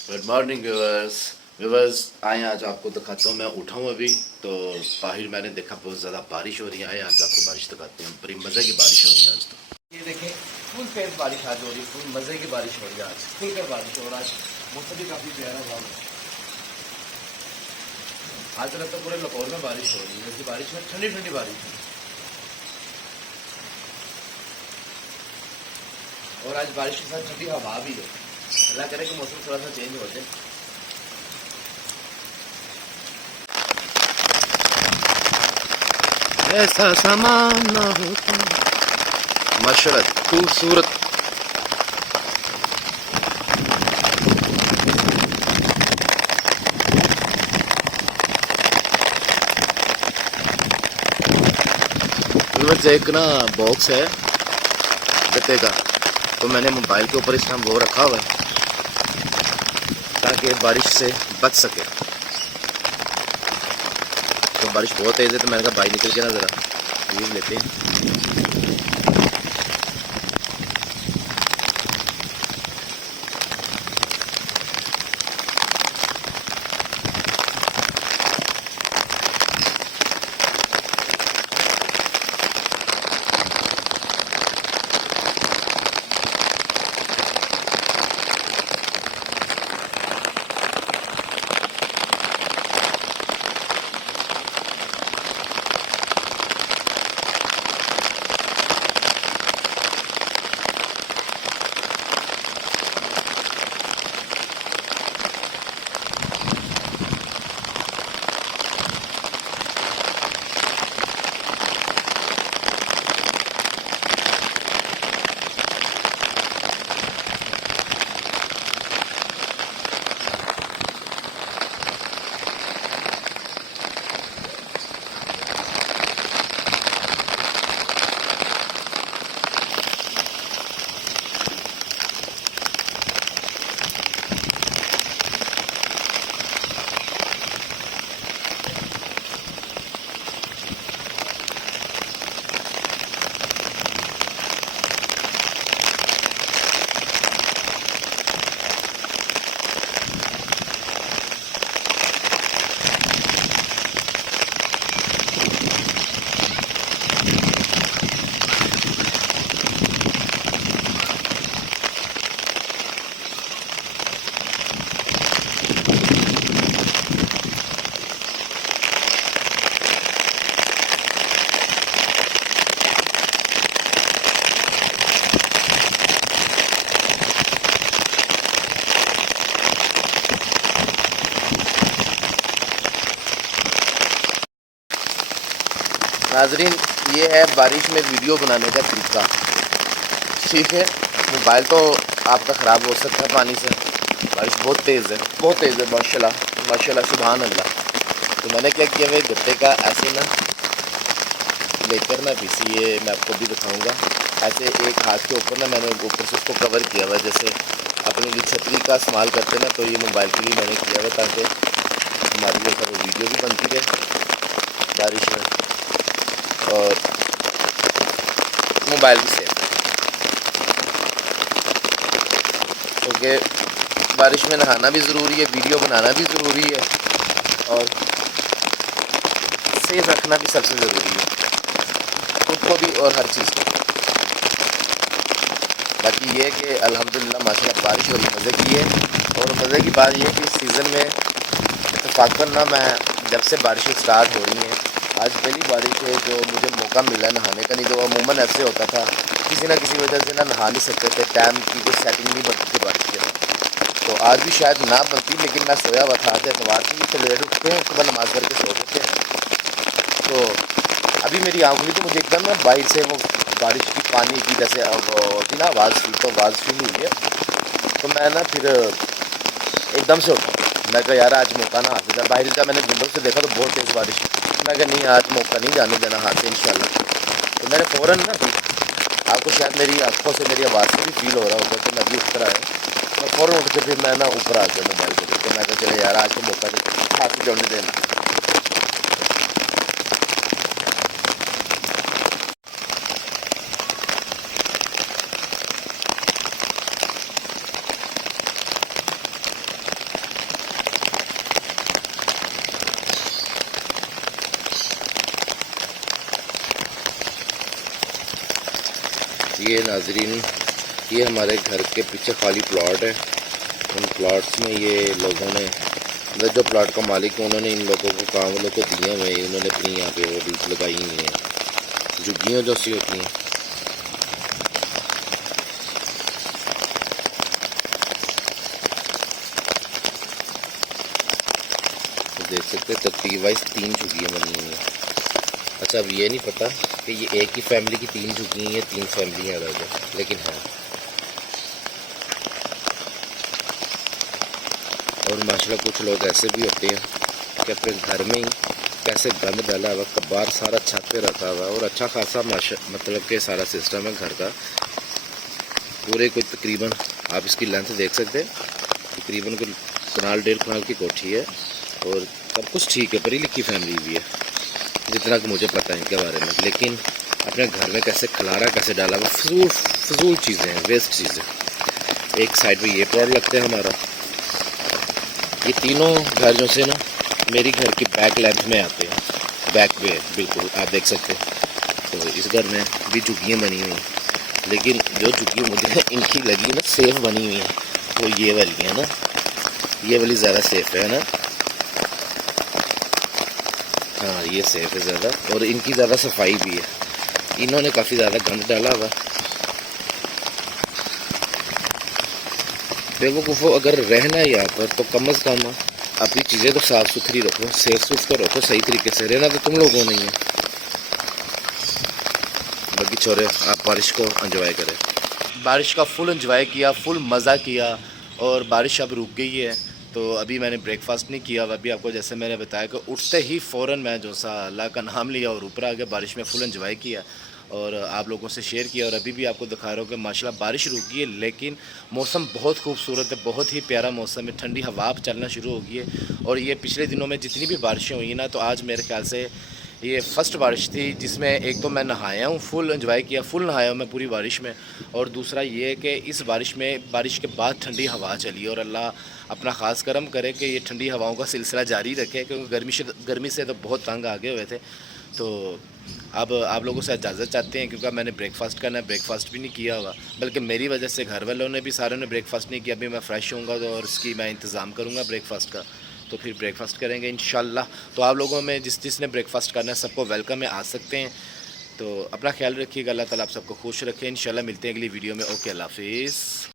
Good morning viewers. Viewers आए आज आपको दिखाता हूँ। मैं उठा हूँ अभी तो बाहर मैंने देखा बहुत ज़्यादा बारिश हो रही है। आज आपको बारिश दिखाते हैं, बड़ी मज़े की बारिश हो रही है आज। तो ये देखें फुल फेस बारिश आज हो रही है, फुल मज़े की बारिश हो रही है आज, खुल कर बारिश हो रहा है। मौसम भी काफ़ी प्यारा हुआ है। आज तक तो पूरे लाहौर में बारिश हो रही है, ऐसी बारिश में ठंडी ठंडी बारिश है। और आज बारिश के साथ ठंडी हवा भी है। अल्लाह करे कि मौसम थोड़ा सा चेंज हो जाए। ऐसा सामान ना होता माशाल्लाह खूबसूरत। एक ना बॉक्स है गत्ते का, तो मैंने मोबाइल के ऊपर इस टाइम वो रखा हुआ है ताकि बारिश से बच सके। तो बारिश बहुत तेज़ है तो मैंने कहा भाई निकल के ना ज़रा लीव लेते हैं। नाजरीन ये है बारिश में वीडियो बनाने का तरीका। ठीक है, मोबाइल तो आपका ख़राब हो सकता है पानी से। बारिश बहुत तेज़ है, बहुत तेज़ है, माशाल्लाह माशाल्लाह सुभान अल्लाह। तो मैंने क्या किया, भाई गत्ते का ऐसे ना लेकर ना पीसी, ये मैं आपको भी दिखाऊंगा। ऐसे एक हाथ के ऊपर ना मैंने ऊपर से उसको कवर किया हुआ, जैसे अपनी जो छतरी का इस्तेमाल करते हैं ना, तो ये मोबाइल के लिए मैंने किया हुआ ताकि हमारी जो सब वीडियो भी बनती रहे बारिश में और मोबाइल भी सेफ है। क्योंकि बारिश में नहाना भी ज़रूरी है, वीडियो बनाना भी ज़रूरी है और सेफ रखना भी सबसे ज़रूरी है, खुद को भी और हर चीज़ को। बाकी ये है कि अल्हम्दुलिल्लाह माशाल्लाह बारिश बड़ी मज़े की है। और मज़े की बात यह है कि इस सीज़न में इत्तेफाकन ना मैं जब से बारिशें स्टार्ट हो रही हैं, आज पहली बारिश है जो मुझे मौका मिला नहाने का। नहीं तो अमूमन ऐसे होता था किसी ना किसी वजह से ना नहा नहीं सकते थे, टाइम की कोई सेटिंग नहीं बनती थी बारिश के। तो आज भी शायद ना बनती, लेकिन मैं सोया हुआ था, आज एतवार थी तो लेट उठते हैं, सुबह नमाज़ पढ़ के सो देते हैं। तो अभी मेरी आँख खुली तो मुझे एकदम ना बाहर से वो बारिश की पानी की जैसे होती ना आवाज़ थी, तो आवाज़ फील हुई है। तो मैं ना फिर एकदम से उठा, मैं कहा यार आज मौका ना हासिल है। बाहर का मैंने विंडो से देखा तो बहुत तेज़ बारिश, मैं कहा नहीं आज मौका नहीं जाने देना हाथ से इंशाल्लाह। तो मैंने फ़ौरन ना, आपको शायद मेरी आँखों से मेरी आवाज़ से भी फील हो रहा होगा तो मैं भी उठ कर आया। मैं फ़ौरन उठ के फिर मैं ना ऊपर आ गया मोबाइल को देख के। मैं कहा चले यार आज तो मौका नहीं हासिल होने देना। ये नाजरीन, ये हमारे घर के पीछे खाली प्लॉट है। उन प्लॉट्स में ये लोगों ने, मतलब जो प्लॉट का मालिक है, उन्होंने इन लोगों को काम लोग को दिए हुए, उन्होंने अपनी यहाँ पे वो बीज लगाई हुई हैं, झुग्गियाँ जो सी होती हैं। तो देख सकते हैं तरतीब वाइज 3 झुग्गियाँ बनी हुई हैं। अच्छा, अब ये नहीं पता कि ये एक ही फैमिली की 3 झुग्गियाँ हैं, 3 फैमिली अलग है, लेकिन हाँ। और माशाल्लाह कुछ लोग ऐसे भी होते हैं कि अपने घर में ही कैसे गंद डाला हुआ, कबार सारा छत पे रखा हुआ, और अच्छा खासा मतलब कि सारा सिस्टम है घर का। पूरे कोई तकरीबन आप इसकी लेंथ देख सकते हैं, तकरीबन कोई कनाल 1.5 कनाल की कोठी है, और सब कुछ ठीक है, पढ़ी लिखी फैमिली भी है जितना कि मुझे पता है इनके बारे में। लेकिन अपने घर में कैसे खलारा कैसे डाला हुआ, फजूल चीज़ें हैं, वेस्ट चीज़ें। एक साइड पे ये प्लॉट लगता है हमारा। ये तीनों घर जो से ना मेरी घर की बैक लेंथ में आते हैं, बैक पे बिल्कुल आप देख सकते हैं। तो इस घर में भी झुग्गियाँ बनी हुई हैं, लेकिन जो झुग्गी मुझे इनकी लगी ना सेफ बनी हुई है, तो ये वाली है ना, ये वाली ज़्यादा सेफ है ना। हाँ, ये सेफ है ज़्यादा, और इनकी ज़्यादा सफाई भी है। इन्होंने काफ़ी ज़्यादा गंद डाला हुआ। बेवकूफ़ों, अगर रहना है यहाँ पर तो कम से कम अपनी चीज़ें तो साफ़ सुथरी रखो, सेफ सुथ तो रखो, सही तरीके से रहना तो तुम लोगों ने ही है। बाकी छोरे, आप बारिश को एंजॉय करें। बारिश का फुल एंजॉय किया, फुल मज़ा किया, और बारिश अब रुक गई है। तो अभी मैंने ब्रेकफास्ट नहीं किया। अभी आपको जैसे मैंने बताया कि उठते ही फ़ौरन मैं जो सा अल्लाह का नाम लिया और ऊपर आ गया, बारिश में फुल एंजॉय किया और आप लोगों से शेयर किया। और अभी भी आपको दिखा रहा हूँ कि माशाल्लाह बारिश रुक गई है, लेकिन मौसम बहुत खूबसूरत है, बहुत ही प्यारा मौसम है। ठंडी हवा चलना शुरू हो गई है, और ये पिछले दिनों में जितनी भी बारिशें हुई ना, तो आज मेरे ख्याल से ये फ़र्स्ट बारिश थी जिसमें एक तो मैं नहाया हूँ, फुल एंजॉय किया, फुल नहाया हूँ मैं पूरी बारिश में। और दूसरा ये है कि इस बारिश में, बारिश के बाद ठंडी हवा चली, और अल्लाह अपना ख़ास करम करे कि ये ठंडी हवाओं का सिलसिला जारी रखे, क्योंकि गर्मी से तो बहुत तंग आ गए हुए थे। तो अब आप लोगों से इजाज़त चाहते हैं, क्योंकि मैंने ब्रेकफास्ट करना है, ब्रेकफास्ट भी नहीं किया हुआ, बल्कि मेरी वजह से घर वालों ने भी, सारों ने ब्रेकफास्ट नहीं किया। अभी मैं फ़्रेश होऊंगा तो और इसकी मैं इंतज़ाम करूँगा ब्रेकफास्ट का, तो फिर ब्रेकफास्ट करेंगे इंशाल्लाह। तो आप लोगों में जिसने ब्रेकफास्ट करना है सबको वेलकम है, आ सकते हैं। तो अपना ख्याल रखिएगा, अल्लाह ताला आप सबको खुश रखें। इंशाल्लाह मिलते हैं अगली वीडियो में। ओके, अल्लाह हाफिज़।